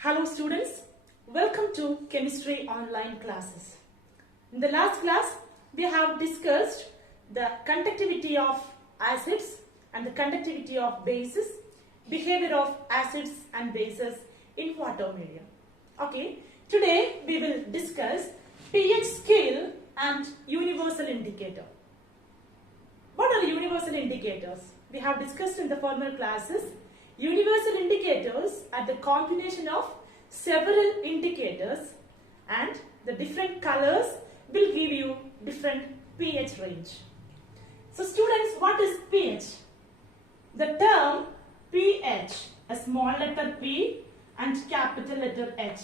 Hello students, welcome to chemistry online classes. In the last class, we have discussed the conductivity of acids and the conductivity of bases, behavior of acids and bases in water medium. Okay, today we will discuss pH scale and universal indicator. What are universal indicators? We have discussed in the former classes. Universal indicators are the combination of several indicators and the different colors will give you different pH range. So students, what is pH? The term pH, a small letter P and capital letter H.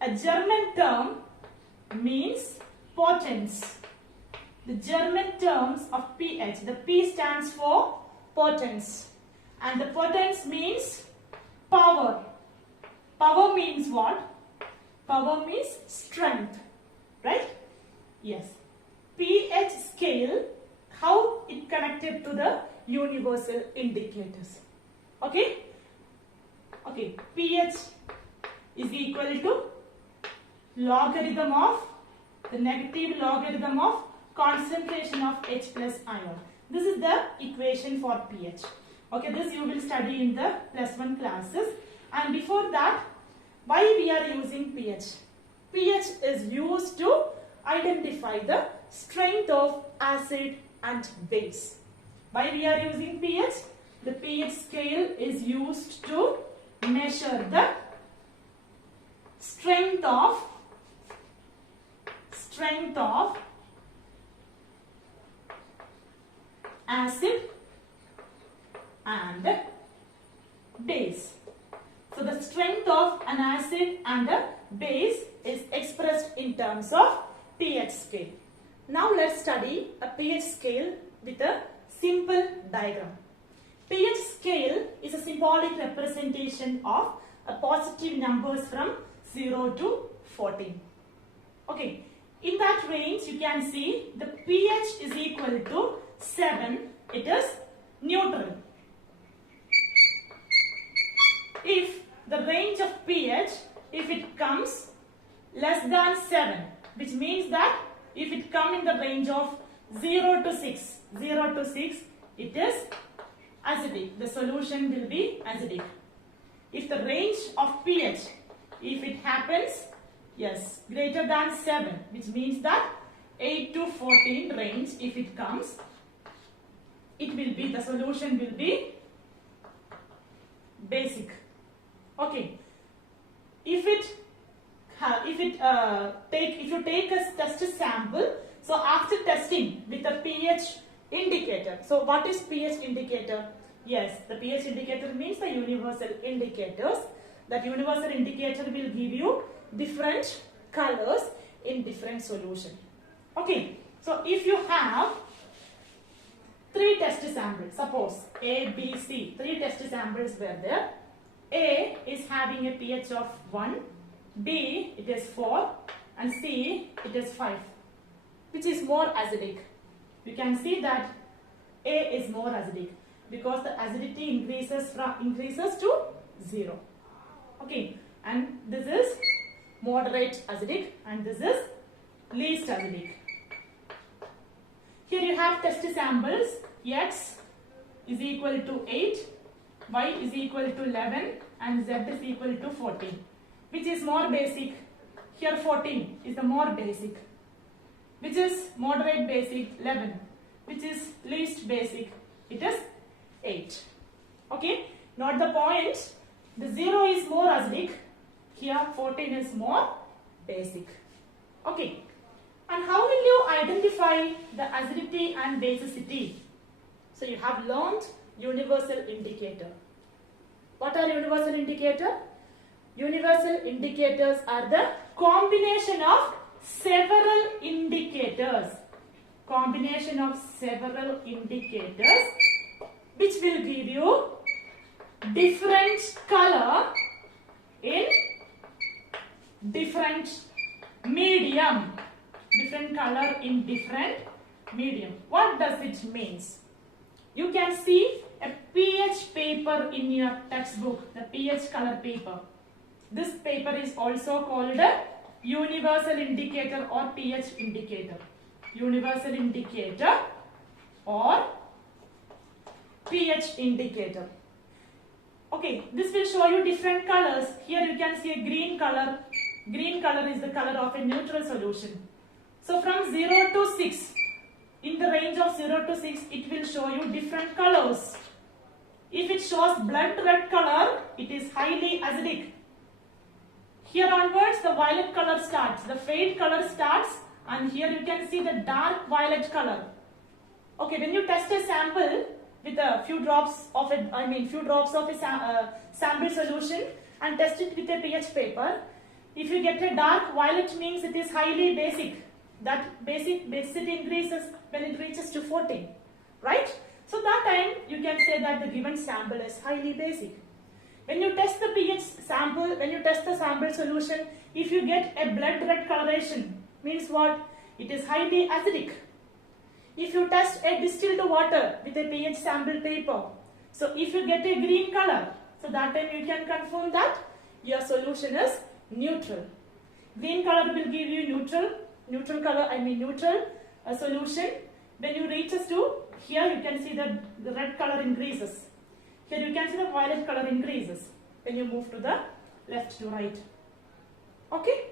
A German term means potence. The German terms of pH, the P stands for potence. And the potence means power. Power means what? Power means strength. Right? Yes. pH scale, how it connected to the universal indicators. Okay? Okay. pH is equal to logarithm of the negative logarithm of concentration of H plus ion. This is the equation for pH. Okay, this you will study in the +1 classes. And before that, why we are using pH? pH is used to identify the strength of acid and base. Why we are using pH? The pH scale is used to measure the strength of acid and base. So the strength of an acid and a base is expressed in terms of pH scale. Now let's study a pH scale with a simple diagram. pH scale is a symbolic representation of a positive numbers from 0 to 14. Okay, in that range you can see the pH is equal to 7. It is neutral. If the range of pH, if it comes less than 7, which means that if it comes in the range of 0 to 6, it is acidic. The solution will be acidic. If the range of pH, if it happens, yes, greater than 7, which means that 8 to 14 range, if it comes, it will be, the solution will be basic. Okay. If you take a test sample, so after testing with a pH indicator, so what is pH indicator? Yes, the pH indicator means the universal indicators. That universal indicator will give you different colors in different solution. Okay, so if you have 3 test samples, suppose A, B, C, 3 test samples were there. A is having a pH of 1, B it is 4 and C it is 5. Which is more acidic? We can see that A is more acidic because the acidity increases to 0. Okay, and this is moderate acidic and this is least acidic. Here you have test samples. X is equal to 8, Y is equal to 11 and Z is equal to 14. Which is more basic? Here 14 is the more basic. Which is moderate basic? 11. Which is least basic? It is 8. Okay, not the point. The 0 is more acidic. Here 14 is more basic. Okay. And how will you identify the acidity and basicity? So you have learned universal indicator. What are universal indicator? Universal indicators are the combination of several indicators. Combination of several indicators which will give you different color in different medium. Different color in different medium. What does it means? You can see a pH paper in your textbook, the pH color paper. This paper is also called a universal indicator or pH indicator. Universal indicator or pH indicator. Okay, this will show you different colors. Here you can see a green color. Green color is the color of a neutral solution. So from 0 to 6, in the range of 0 to 6, it will show you different colors. If it shows blood red color, it is highly acidic. Here onwards, the violet color starts, the faint color starts, and here you can see the dark violet color. Okay, when you test a sample with a few drops of a sample solution and test it with a pH paper, if you get a dark violet means it is highly basic. That basicity increases when it reaches to 14, right? So that time you can say that the given sample is highly basic. When you test the pH sample, when you test the sample solution, if you get a blood red coloration, means what? It is highly acidic. If you test a distilled water with a pH sample paper, so if you get a green color, so that time you can confirm that your solution is neutral. Green color will give you neutral solution. When you reaches to here, you can see that the red color increases. Here you can see the violet color increases when you move to the left to right. Okay,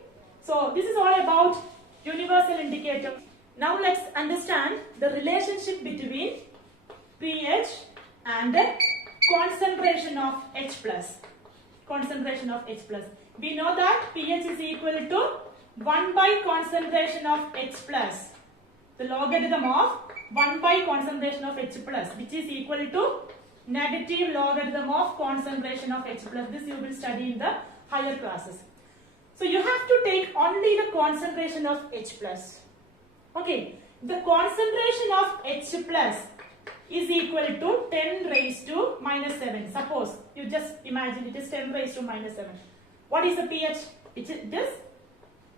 so this is all about universal indicator. Now let's understand the relationship between pH and the concentration of H+. Concentration of H+. We know that pH is equal to 1 by concentration of H+. The logarithm of 1 by concentration of H+, which is equal to negative logarithm of concentration of H+. This you will study in the higher classes. So you have to take only the concentration of H+. Okay, the concentration of H+ is equal to 10 raised to minus 7. Suppose you just imagine it is 10 raised to minus 7. What is the pH? It is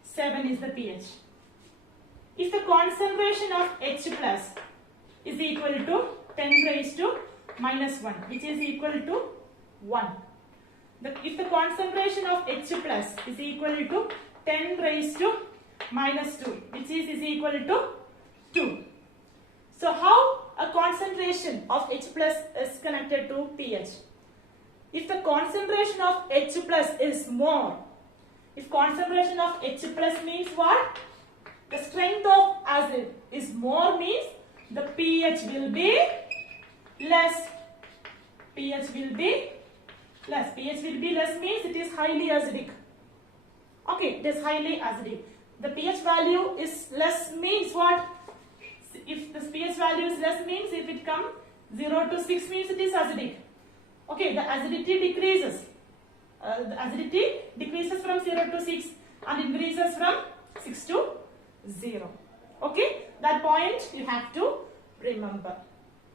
7 is the pH. If the concentration of H+ is equal to 10 raised to minus 1, which is equal to 1. If the concentration of H+ is equal to 10 raised to minus 2, which is equal to 2. So how a concentration of H+ is connected to pH? If the concentration of H+ is more, if concentration of H+ means what? The strength of acid is more means the pH will be less. pH will be less. pH will be less means it is highly acidic. Okay, it is highly acidic. The pH value is less means what? If the pH value is less means if it comes 0 to 6 means it is acidic. Okay, the acidity decreases. The acidity decreases from 0 to 6 and increases from 6 to 0. Okay, that point you have to remember.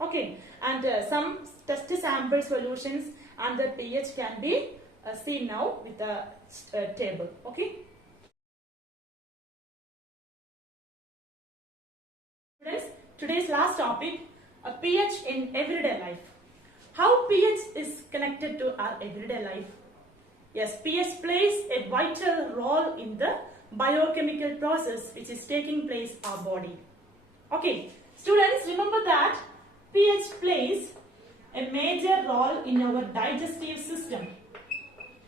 Okay, and some test sample solutions and the pH can be seen now with the table. Okay. Students, today's last topic, pH in everyday life. How pH is connected to our everyday life? Yes, pH plays a vital role in the biochemical process which is taking place in our body. Okay, students, remember that pH plays a major role in our digestive system.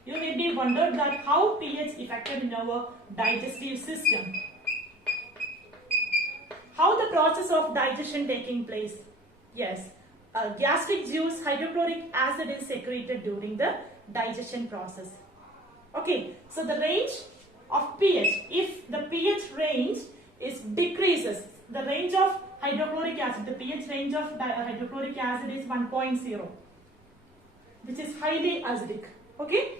You may be wondered that how pH affected in our digestive system. How the process of digestion taking place? Yes, gastric juice, hydrochloric acid is secreted during the digestion process. Okay, so the range of pH, if the pH range is decreases, the range of hydrochloric acid, the pH range of hydrochloric acid is 1.0, which is highly acidic. Okay,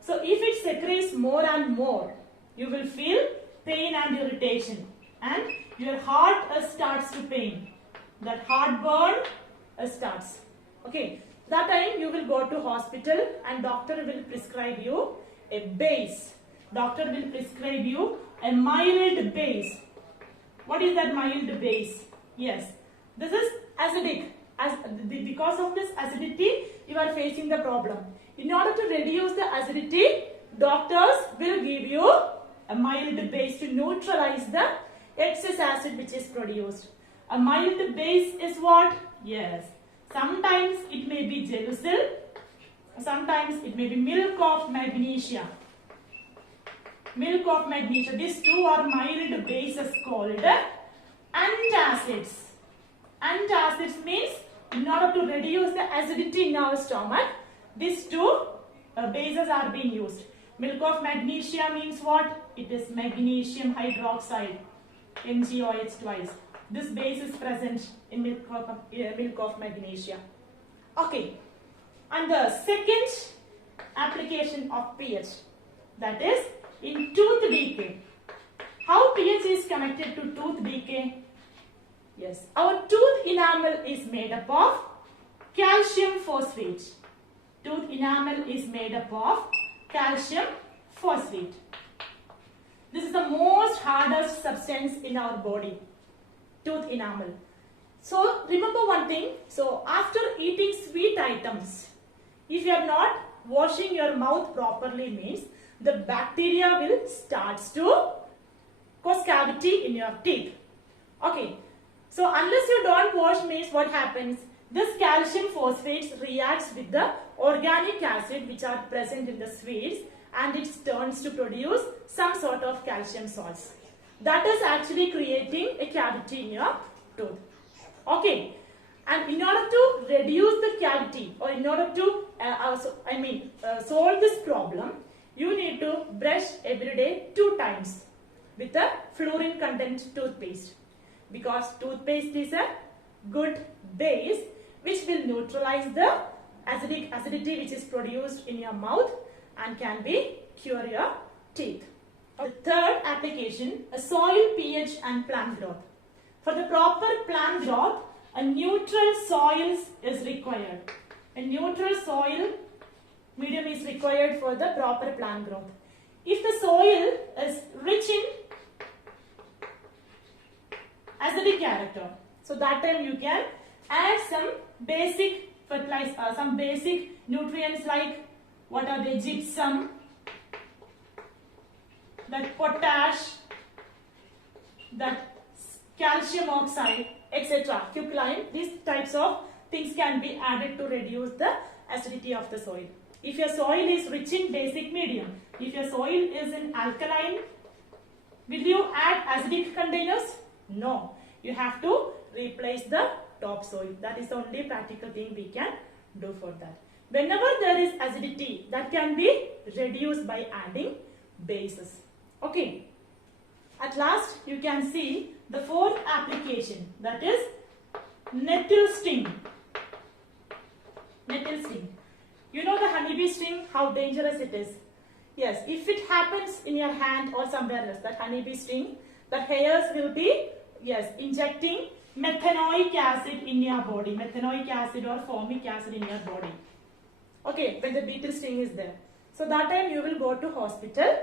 so if it secretes more and more, you will feel pain and irritation, and your heart starts to pain. That heartburn starts. Okay, that time you will go to hospital and doctor will prescribe you a base. Doctor will prescribe you a mild base. What is that mild base? Yes, this is acidic. Because of this acidity, you are facing the problem. In order to reduce the acidity, doctors will give you a mild base to neutralize the excess acid which is produced. A mild base is what? Yes. Sometimes it may be gelusil. Sometimes it may be milk of magnesia. Milk of magnesia. These two are mild bases called antacids. Antacids means in order to reduce the acidity in our stomach, these two bases are being used. Milk of magnesia means what? It is magnesium hydroxide, MgOH twice. This base is present in milk of magnesia. Okay. And the second application of pH, that is in tooth decay. How pH is connected to tooth decay? Yes, our tooth enamel is made up of calcium phosphate. Tooth enamel is made up of calcium phosphate. This is the most hardest substance in our body, tooth enamel. So remember one thing, so after eating sweet items, if you are not washing your mouth properly means the bacteria will start to cause cavity in your teeth. Okay. So unless you don't wash means what happens? This calcium phosphates reacts with the organic acid which are present in the sweets and it turns to produce some sort of calcium salts. That is actually creating a cavity in your tooth. Okay. And in order to reduce the cavity or in order to solve this problem, you need to brush every day 2 times with a fluorine content toothpaste. Because toothpaste is a good base which will neutralize the acidity which is produced in your mouth and can be cure your teeth. The third application, a soil pH and plant growth. For the proper plant growth, a neutral soil is required. A neutral soil medium is required for the proper plant growth. If the soil is rich in acidic character, so that time you can add some basic fertilizer, some basic nutrients like what are the gypsum, that potash, that calcium oxide, etc. Quicklime. These types of things can be added to reduce the acidity of the soil. If your soil is rich in basic medium, if your soil is in alkaline, will you add acidic containers? No. You have to replace the topsoil. That is the only practical thing we can do for that. Whenever there is acidity, that can be reduced by adding bases. Okay. At last, you can see the fourth application, that is nettle sting. Nettle sting. You know the honeybee sting, how dangerous it is. Yes, if it happens in your hand or somewhere else, that honeybee sting, the hairs will be, yes, injecting methanoic acid in your body. Methanoic acid or formic acid in your body. Okay, when the beetle sting is there. So that time you will go to hospital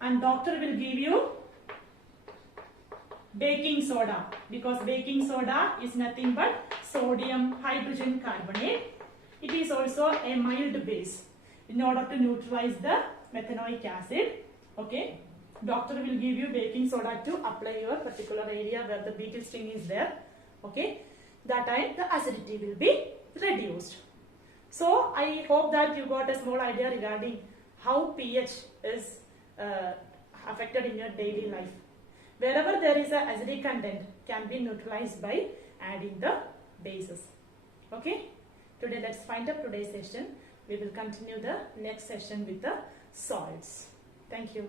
and doctor will give you baking soda, because baking soda is nothing but sodium hydrogen carbonate. It is also a mild base in order to neutralize the methanoic acid. Okay, doctor will give you baking soda to apply your particular area where the beetle sting is there. Okay, that time the acidity will be reduced. So I hope that you got a small idea regarding how pH is affected in your daily life. Wherever there is a acidic content can be neutralized by adding the bases. Okay. Today let's find up today's session. We will continue the next session with the salts. Thank you.